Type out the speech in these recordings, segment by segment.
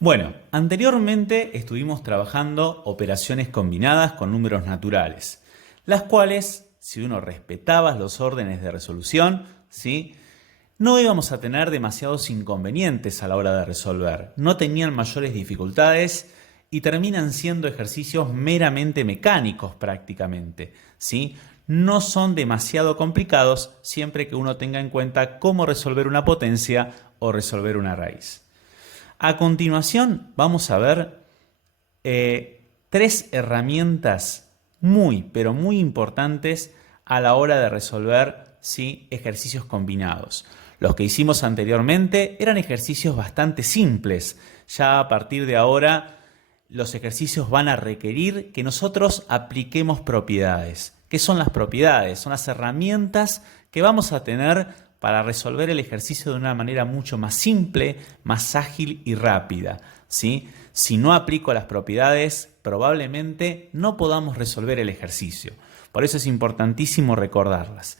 Bueno, anteriormente estuvimos trabajando operaciones combinadas con números naturales, las cuales, si uno respetaba los órdenes de resolución, ¿sí?, no íbamos a tener demasiados inconvenientes a la hora de resolver, no tenían mayores dificultades y terminan siendo ejercicios meramente mecánicos prácticamente, ¿sí? No son demasiado complicados siempre que uno tenga en cuenta cómo resolver una potencia o resolver una raíz. A continuación vamos a ver tres herramientas muy, pero muy importantes a la hora de resolver, ¿sí?, ejercicios combinados. Los que hicimos anteriormente eran ejercicios bastante simples. Ya a partir de ahora los ejercicios van a requerir que nosotros apliquemos propiedades. ¿Qué son las propiedades? Son las herramientas que vamos a tener para resolver el ejercicio de una manera mucho más simple, más ágil y rápida, ¿sí? Si no aplico las propiedades, probablemente no podamos resolver el ejercicio. Por eso es importantísimo recordarlas.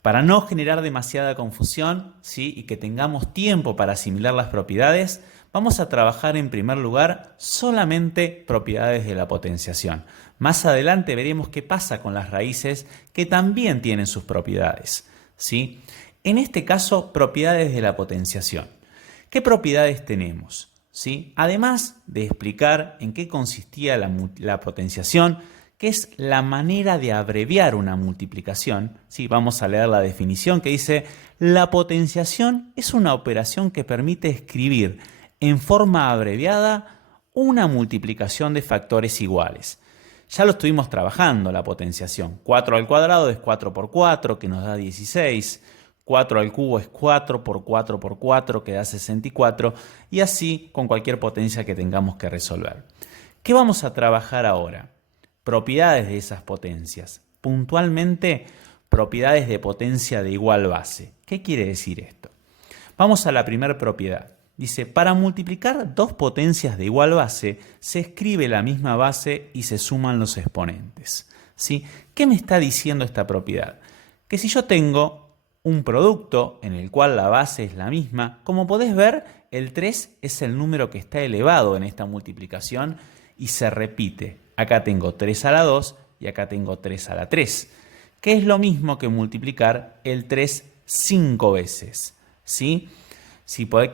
Para no generar demasiada confusión, ¿sí?, y que tengamos tiempo para asimilar las propiedades, vamos a trabajar en primer lugar solamente propiedades de la potenciación. Más adelante veremos qué pasa con las raíces que también tienen sus propiedades, ¿sí? En este caso, propiedades de la potenciación. ¿Qué propiedades tenemos? ¿Sí? Además de explicar en qué consistía la potenciación, que es la manera de abreviar una multiplicación. Sí, vamos a leer la definición que dice: la potenciación es una operación que permite escribir en forma abreviada una multiplicación de factores iguales. Ya lo estuvimos trabajando, la potenciación. 4 al cuadrado es 4 por 4, que nos da 16. 4 al cubo es 4 por 4 por 4, que da 64. Y así con cualquier potencia que tengamos que resolver. ¿Qué vamos a trabajar ahora? Propiedades de esas potencias. Puntualmente, propiedades de potencia de igual base. ¿Qué quiere decir esto? Vamos a la primera propiedad. Dice: para multiplicar dos potencias de igual base, se escribe la misma base y se suman los exponentes, ¿sí? ¿Qué me está diciendo esta propiedad? Que si yo tengo un producto en el cual la base es la misma, como podés ver, el 3 es el número que está elevado en esta multiplicación y se repite. Acá tengo 3 a la 2 y acá tengo 3 a la 3, que es lo mismo que multiplicar el 3 5 veces, ¿sí?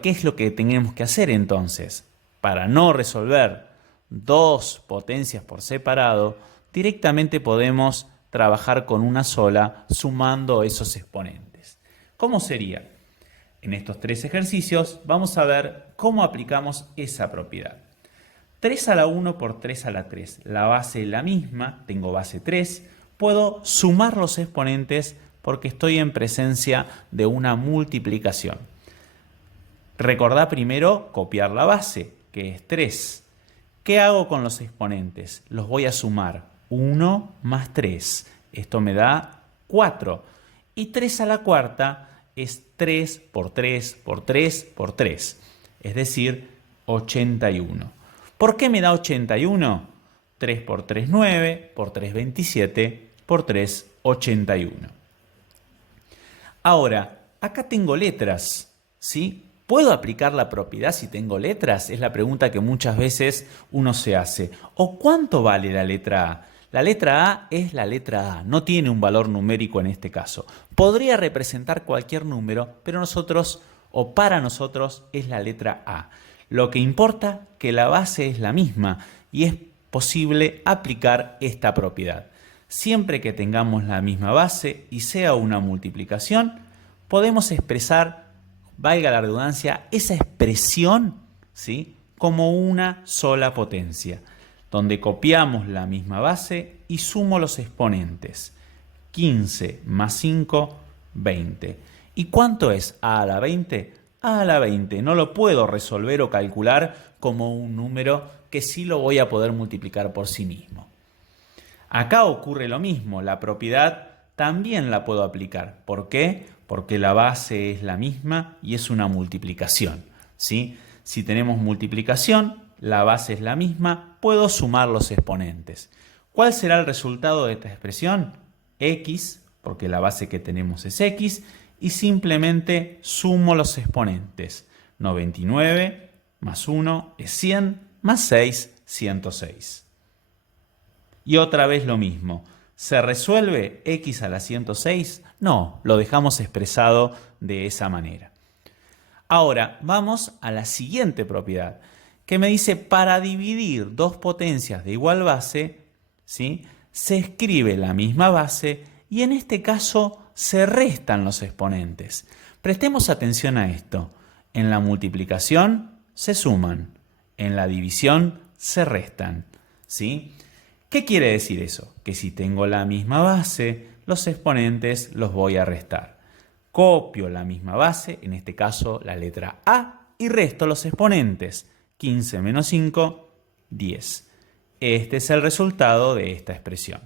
¿Qué es lo que tenemos que hacer entonces? Para no resolver dos potencias por separado, directamente podemos trabajar con una sola sumando esos exponentes. ¿Cómo sería? En estos tres ejercicios vamos a ver cómo aplicamos esa propiedad. 3 a la 1 por 3 a la 3. La base es la misma, tengo base 3. Puedo sumar los exponentes porque estoy en presencia de una multiplicación. Recordá primero copiar la base, que es 3. ¿Qué hago con los exponentes? Los voy a sumar. 1 más 3. Esto me da 4. Y 3 a la cuarta es 3 por 3 por 3 por 3. Es decir, 81. ¿Por qué me da 81? 3 por 3, 9, por 3, 27, por 3, 81. Ahora, acá tengo letras, ¿sí? ¿Puedo aplicar la propiedad si tengo letras? Es la pregunta que muchas veces uno se hace. ¿O cuánto vale la letra A? La letra A es la letra A, no tiene un valor numérico en este caso. Podría representar cualquier número, pero nosotros, o para nosotros, es la letra A. Lo que importa que la base es la misma y es posible aplicar esta propiedad. Siempre que tengamos la misma base y sea una multiplicación, podemos expresar, valga la redundancia, esa expresión, ¿sí?, como una sola potencia, donde copiamos la misma base y sumo los exponentes. 15 más 5, 20. ¿Y cuánto es A a la 20? A la 20. No lo puedo resolver o calcular como un número que sí lo voy a poder multiplicar por sí mismo. Acá ocurre lo mismo. La propiedad también la puedo aplicar. ¿Por qué? Porque la base es la misma y es una multiplicación, ¿sí? Si tenemos multiplicación, la base es la misma, puedo sumar los exponentes. ¿Cuál será el resultado de esta expresión? X, porque la base que tenemos es X, y simplemente sumo los exponentes. 99 más 1 es 100, más 6, 106. Y otra vez lo mismo. ¿Se resuelve x a la 106? No, lo dejamos expresado de esa manera. Ahora vamos a la siguiente propiedad, que me dice para dividir dos potencias de igual base, ¿sí?, se escribe la misma base y en este caso se restan los exponentes. Prestemos atención a esto. En la multiplicación se suman, en la división se restan, ¿sí? ¿Qué quiere decir eso? Que si tengo la misma base, los exponentes los voy a restar. Copio la misma base, en este caso la letra A, y resto los exponentes. 15 menos 5, 10. Este es el resultado de esta expresión.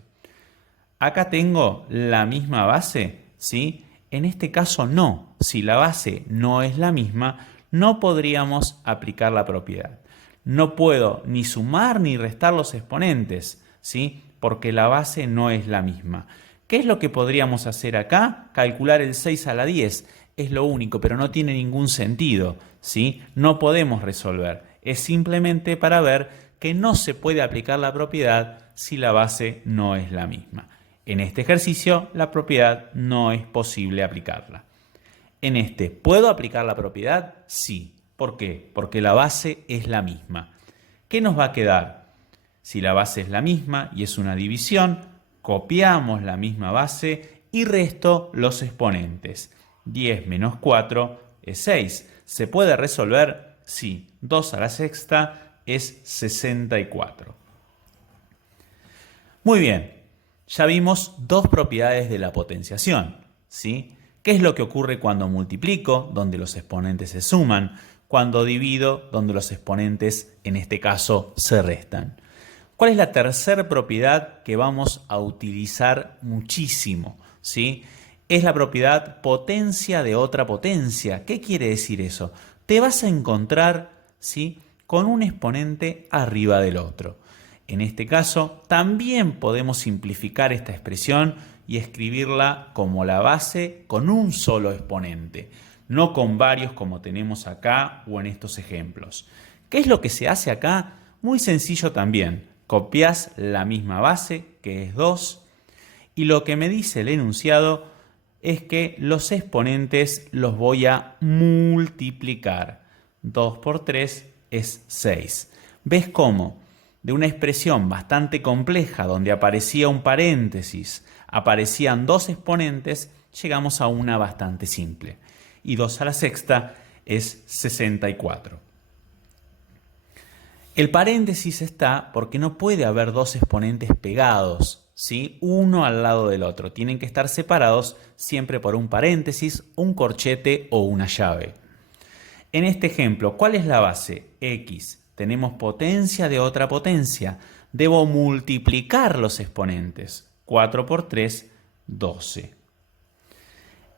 Acá tengo la misma base, ¿sí? En este caso no. Si la base no es la misma, no podríamos aplicar la propiedad. No puedo ni sumar ni restar los exponentes, ¿sí?, porque la base no es la misma. ¿Qué es lo que podríamos hacer acá? Calcular el 6 a la 10. Es lo único, pero no tiene ningún sentido, ¿sí? No podemos resolver. Es simplemente para ver que no se puede aplicar la propiedad si la base no es la misma. En este ejercicio, la propiedad no es posible aplicarla. En este, ¿puedo aplicar la propiedad? Sí. ¿Por qué? Porque la base es la misma. ¿Qué nos va a quedar? Si la base es la misma y es una división, copiamos la misma base y resto los exponentes. 10 menos 4 es 6. ¿Se puede resolver? Sí. 2 a la sexta es 64. Muy bien. Ya vimos dos propiedades de la potenciación, ¿sí? ¿Qué es lo que ocurre cuando multiplico, donde los exponentes se suman? Cuando divido, donde los exponentes, en este caso, se restan. ¿Cuál es la tercera propiedad que vamos a utilizar muchísimo, ¿sí? Es la propiedad potencia de otra potencia. ¿Qué quiere decir eso? Te vas a encontrar, ¿sí?, con un exponente arriba del otro. En este caso, también podemos simplificar esta expresión y escribirla como la base con un solo exponente, no con varios como tenemos acá o en estos ejemplos. ¿Qué es lo que se hace acá? Muy sencillo también. Copias la misma base, que es 2, y lo que me dice el enunciado es que los exponentes los voy a multiplicar. 2 por 3 es 6. ¿Ves cómo? De una expresión bastante compleja donde aparecía un paréntesis, aparecían dos exponentes, llegamos a una bastante simple. Y 2 a la sexta es 64. El paréntesis está porque no puede haber dos exponentes pegados, ¿sí?, uno al lado del otro. Tienen que estar separados siempre por un paréntesis, un corchete o una llave. En este ejemplo, ¿cuál es la base? X. Tenemos potencia de otra potencia. Debo multiplicar los exponentes. 4 por 3, 12.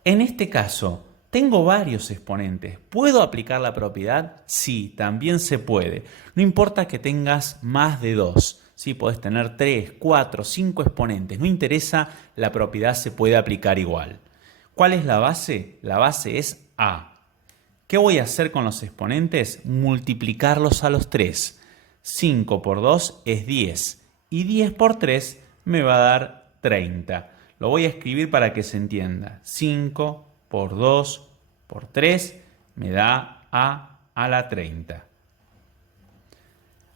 En este caso, tengo varios exponentes. ¿Puedo aplicar la propiedad? Sí, también se puede. No importa que tengas más de 2. Sí, podés tener 3, 4, 5 exponentes. No interesa, la propiedad se puede aplicar igual. ¿Cuál es la base? La base es A. ¿Qué voy a hacer con los exponentes? Multiplicarlos a los 3. 5 por 2 es 10. Y 10 por 3 me va a dar 30. Lo voy a escribir para que se entienda. 5 por 2 por 3 me da A a la 30.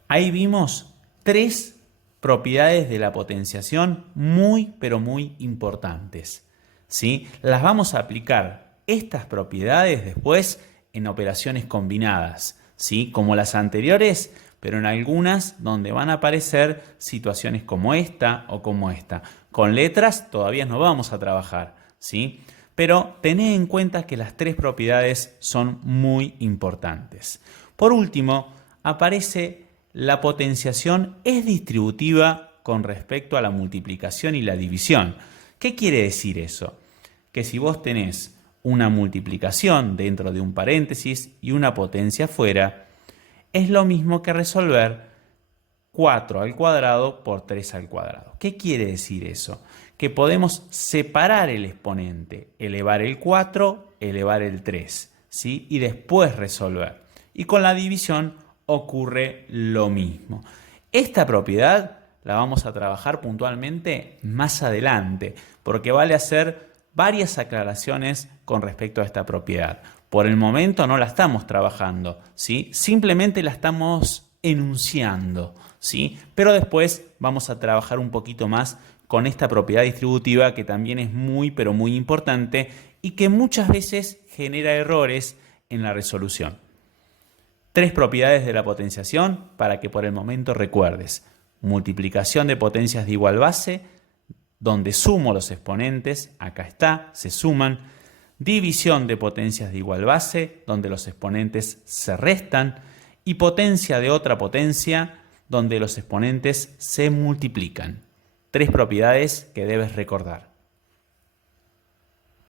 Ahí vimos tres propiedades de la potenciación muy, pero muy importantes, ¿sí? Las vamos a aplicar estas propiedades después en operaciones combinadas, ¿sí?, como las anteriores, pero en algunas donde van a aparecer situaciones como esta o como esta. Con letras todavía no vamos a trabajar, ¿sí? Pero tened en cuenta que las tres propiedades son muy importantes. Por último, aparece la potenciación es distributiva con respecto a la multiplicación y la división. ¿Qué quiere decir eso? Que si vos tenés una multiplicación dentro de un paréntesis y una potencia fuera, es lo mismo que resolver 4 al cuadrado por 3 al cuadrado. ¿Qué quiere decir eso? Que podemos separar el exponente, elevar el 4, elevar el 3, ¿sí?, y después resolver. Y con la división ocurre lo mismo. Esta propiedad la vamos a trabajar puntualmente más adelante, porque vale hacer varias aclaraciones con respecto a esta propiedad. Por el momento no la estamos trabajando, ¿sí? Simplemente la estamos enunciando, ¿sí? Pero después vamos a trabajar un poquito más con esta propiedad distributiva que también es muy, pero muy importante y que muchas veces genera errores en la resolución. 3 propiedades de la potenciación para que por el momento recuerdes. Multiplicación de potencias de igual base, donde sumo los exponentes, acá está, se suman. División de potencias de igual base, donde los exponentes se restan. Y potencia de otra potencia, donde los exponentes se multiplican. 3 propiedades que debes recordar.